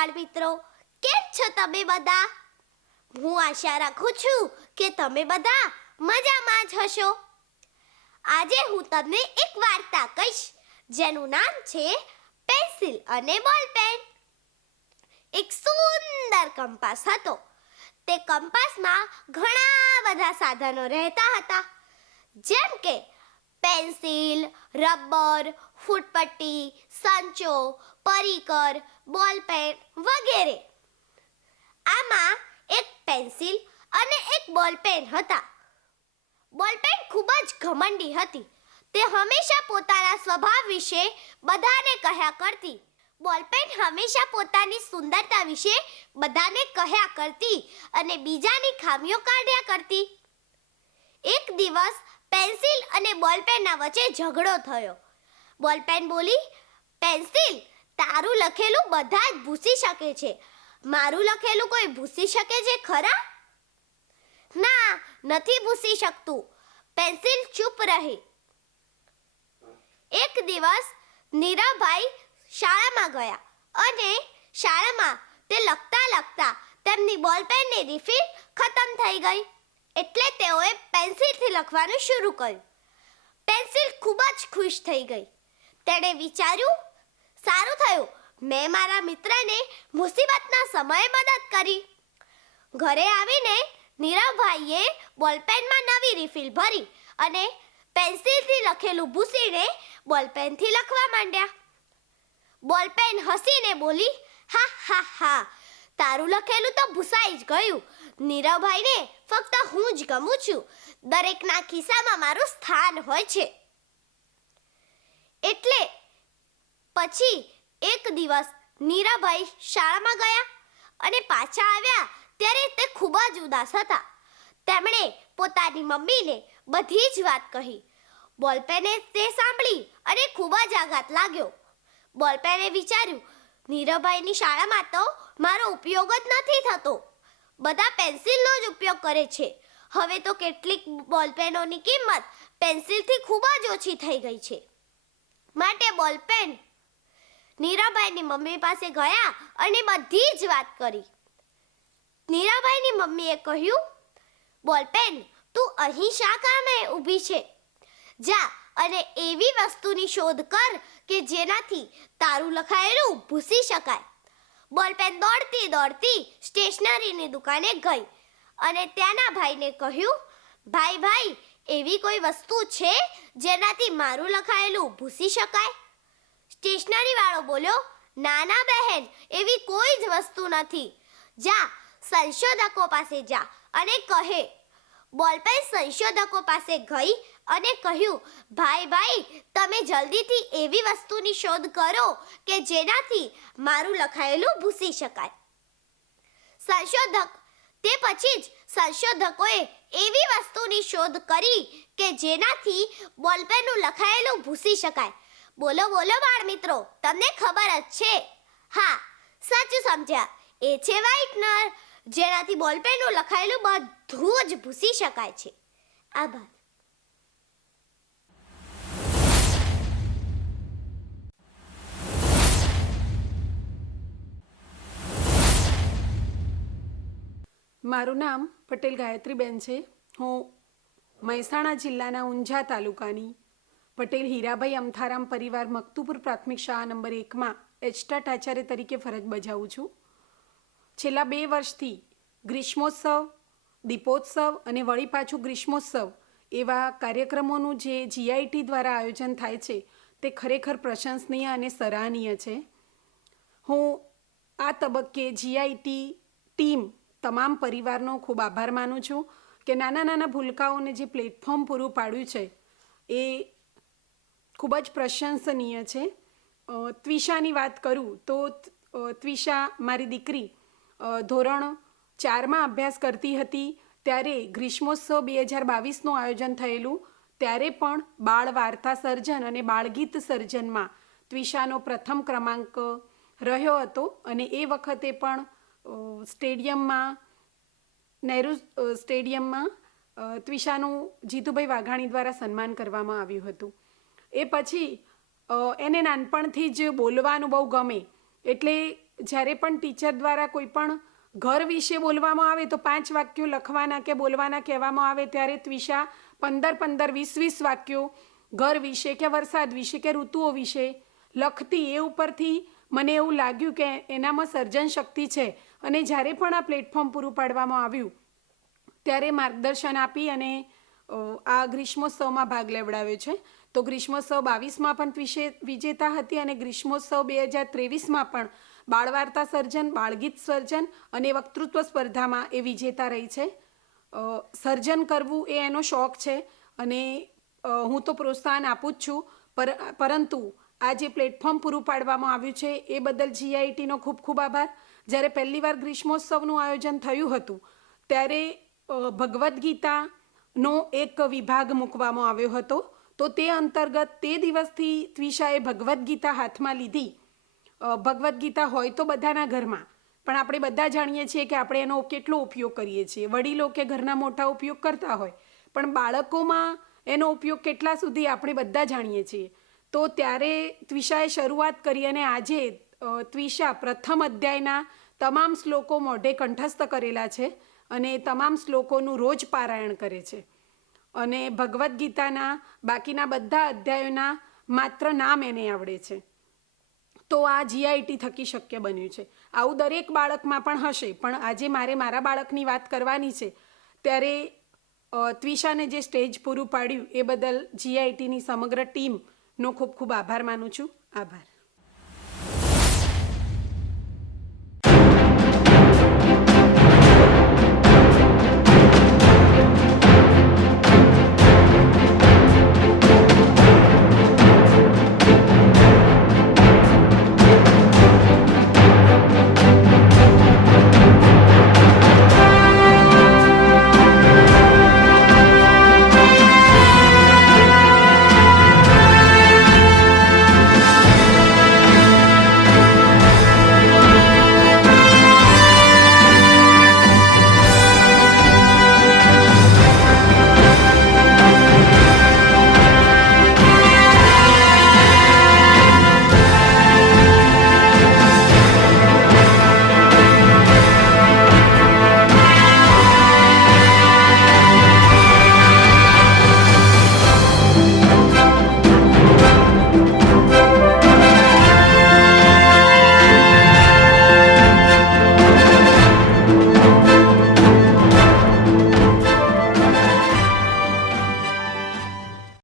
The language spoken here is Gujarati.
બાળ મિત્રો, કેમ છો તમે બધા? હું આશા રાખું છું કે તમે બધા મજામાં જ હશો. આજે હું તમને એક વાર્તા કહીશ, જેનું નામ છે પેન્સિલ અને બોલ પેન. એક સુંદર કંપાસ હતો. તે કંપાસમાં ઘણા બધા સાધનો રહેતા હતા. જેમ કે પેન્સિલ, રબર ફૂટપટ્ટી, સંચો, પરિકર, બોલપેન વગેરે. આમાં એક પેન્સિલ અને એક બોલપેન હતા. બોલપેન ખૂબ જ ઘમંડી હતી. તે હંમેશા પોતાના સ્વભાવ વિશે બધાને કહ્યા કરતી. બોલપેન હંમેશા પોતાની સુંદરતા વિશે બધાને કહ્યા કરતી અને બીજાની ખામીઓ કાઢ્યા કરતી. એક દિવસ પેન્સિલ અને બોલપેનના વચ્ચે ઝઘડો થયો. બોલપેન બોલી, પેન્સિલ. તારું લખેલું બધા જ ભૂસી શકે છે. મારું લખેલું કોઈ ભૂસી શકે છે ખરા? ના, નથી ભૂસી શકતું. પેન્સિલ ચૂપ રહી. એક દિવસ નીરાભાઈ શાળામાં ગયા અને શાળામાં તે લખતા લખતા તેમની બોલપેનની રિફિલ ખતમ થઈ ગઈ. એટલે તેઓએ પેન્સિલથી લખવાનું શરૂ કર્યું. પેન્સિલ ખૂબ જ ખુશ થઈ ગઈ. તેણે વિચાર્યું, સારું થયું. મેં મારા મિત્રને મુસીબતના સમયે મદદ કરી. ઘરે આવીને નીરવભાઈએ બોલપેનમાં નવી રિફિલ ભરી અને પેન્સિલથી લખેલું ભૂસીને બોલપેનથી લખવા માંડ્યા. બોલપેન હસીને બોલી, હા હા હા. તારું લખેલું તો ભૂસાઈ જ ગયું. નીરવભાઈને ફક્ત હું જ ગમું છું. દરેકના ખિસ્સામાં મારું સ્થાન હોય છે એટલે પછી એક દિવસ નીરાભાઈ શાળામાં ગયા અને પાછા આવ્યા ત્યારે તે ખૂબ જ ઉદાસ હતા. તેમણે પોતાની મમ્મીને બધી જ વાત કહી. બોલપેને તે સાંભળી અને ખૂબ જ આઘાત લાગ્યો. બોલપેને વિચાર્યું નીરવભાઈની શાળામાં તો મારો ઉપયોગ જ નથી થતો. બધા પેન્સિલનો જ ઉપયોગ કરે છે. હવે તો કેટલીક બોલપેનોની કિંમત પેન્સિલથી ખૂબ જ ઓછી થઈ ગઈ છે. માટે બોલપેન નીરાભાઈની મમ્મી પાસે ગયા અને બધી જ વાત કરી. નીરાભાઈની મમ્મીએ કહ્યું બોલપેન તું અહીં શા કામે ઊભી છે? જા અને એવી વસ્તુની શોધ કર કે જેનાથી તારું લખાયેલું ભૂસી શકાય. બોલપેન દોડતી દોડતી સ્ટેશનરીની દુકાને ગઈ અને ત્યાંના ભાઈને કહ્યું, ભાઈ ભાઈ, એવી કોઈ વસ્તુ છે જેનાથી મારું લખાયેલું ભૂસી શકાય? સ્ટેશનરી વાળો બોલ્યો ના ના બહેન, એવી કોઈ જ વસ્તુ નથી. જા, સંશોધકો પાસે જા અને કહે. બોલપેન સંશોધકો પાસે ગઈ અને કહ્યું, ભાઈ ભાઈ, તમે જલ્દીથી એવી વસ્તુની શોધ કરો કે જેનાથી મારું લખાયેલું ભૂસી શકાય. સંશોધક, તે પછી જ સંશોધકોએ એવી વસ્તુની શોધ કરી કે જેનાથી બોલપેનનું લખાયેલું ભૂસી શકાય. બોલો બોલો બાળ મિત્રો તમને ખબર જ છે. હા, સાચું સમજ્યા. એ છે વ્હાઇટનર, જેનાથી બોલપેનનું લખાયેલું બધું જ ભૂસી શકાય છે. આભાર. મારું નામ પટેલ ગાયત્રીબેન છે. હું મહેસાણા જિલ્લાના ઊંઝા તાલુકાની પટેલ હીરાભાઈ અમથારામ પરિવાર મકતુપુર પ્રાથમિક શાળા નંબર એકમાં એચટાટ આચાર્ય તરીકે ફરજ બજાવું છું. છેલ્લા બે વર્ષથી ગ્રીષ્મોત્સવ, દીપોત્સવ અને વળી પાછું ગ્રીષ્મોત્સવ એવા કાર્યક્રમોનું જે જીઆઈટી દ્વારા આયોજન થાય છે તે ખરેખર પ્રશંસનીય અને સરાહનીય છે. હું આ તબક્કે જીઆઈટી ટીમ તમામ પરિવારનો ખૂબ આભાર માનું છું કે નાના નાના ભૂલકાઓને જે પ્લેટફોર્મ પૂરું પાડ્યું છે એ ખૂબ જ પ્રશંસનીય છે. ત્વિષાની વાત કરું તો ત્વિષા મારી દીકરી ધોરણ ચારમાં અભ્યાસ કરતી હતી ત્યારે ગ્રીષ્મોત્સવ બે હજાર બાવીસનું આયોજન થયેલું. ત્યારે પણ બાળ વાર્તા સર્જન અને બાળગીત સર્જનમાં ત્વિષાનો પ્રથમ ક્રમાંક રહ્યો હતો અને એ વખતે પણ સ્ટેડિયમમાં, નહેરુ સ્ટેડિયમમાં ત્વિષાનું જીતુભાઈ વાઘાણી દ્વારા સન્માન કરવામાં આવ્યું હતું. એ પછી એને નાનપણથી જ બોલવાનું બહુ ગમે. એટલે જ્યારે પણ ટીચર દ્વારા કોઈ પણ ઘર વિશે બોલવામાં આવે તો પાંચ વાક્યો લખવાના કે બોલવાના કહેવામાં આવે ત્યારે ત્વિષા પંદર પંદર વીસ વીસ વાક્યો ઘર વિશે કે વરસાદ વિશે કે ઋતુઓ વિશે લખતી. એ ઉપરથી મને એવું લાગ્યું કે એનામાં સર્જન શક્તિ છે. અને જ્યારે પણ આ પ્લેટફોર્મ પૂરું પાડવામાં આવ્યું, ત્યારે માર્ગદર્શન આપી અને આ ગ્રીષ્મોત્સવમાં ભાગ લેવડાવ્યો છે. તો ગ્રીષ્મોત્સવ બાવીસમાં પણ વિશે વિજેતા હતી અને ગ્રીષ્મોત્સવ બે હજાર ત્રેવીસમાં પણ બાળવાર્તા સર્જન, બાળગીત સર્જન અને વક્તૃત્વ સ્પર્ધામાં એ વિજેતા રહી છે. સર્જન કરવું એ એનો શોખ છે અને હું તો પ્રોત્સાહન આપું જ છું. પર, પરંતુ આ જે પ્લેટફોર્મ પૂરું પાડવામાં આવ્યું છે એ બદલ જીઆઈટીનો ખૂબ ખૂબ આભાર. જ્યારે પહેલીવાર ગ્રીષ્મોત્સવનું આયોજન થયું હતું, ત્યારે ભગવદ્ ગીતાનો એક વિભાગ મૂકવામાં આવ્યો હતો. તો તે અંતર્ગત તે દિવસથી ત્વિષાએ ભગવદ્ ગીતા હાથમાં લીધી. ભગવદ્ ગીતા હોય તો બધાના ઘરમાં. પણ આપણે બધા જાણીએ છીએ કે આપણે એનો કેટલો ઉપયોગ કરીએ છીએ. વડીલો કે ઘરના મોટા ઉપયોગ કરતા હોય. પણ બાળકોમાં એનો ઉપયોગ કેટલા સુધી આપણે બધા જાણીએ છીએ. તો ત્યારે ત્વિષાએ શરૂઆત કરી અને આજે ત્વિષા પ્રથમ અધ્યાયના તમામ શ્લોકો મોઢે કંઠસ્થ કરેલા છે અને તમામ શ્લોકોનું રોજ પારાયણ કરે છે. અને ભગવદ્ ગીતાના બાકીના બધા અધ્યાયોના માત્ર નામ એને આવડે છે. તો આ જીઆઈટી થકી શક્ય બન્યું છે. આવું દરેક બાળકમાં પણ હશે, પણ આજે મારે મારા બાળકની વાત કરવાની છે. ત્યારે ત્વિશાને જે સ્ટેજ પૂરું પાડ્યું એ બદલ જીઆઈટીની સમગ્ર ટીમનો ખૂબ ખૂબ આભાર માનું છું. આભાર.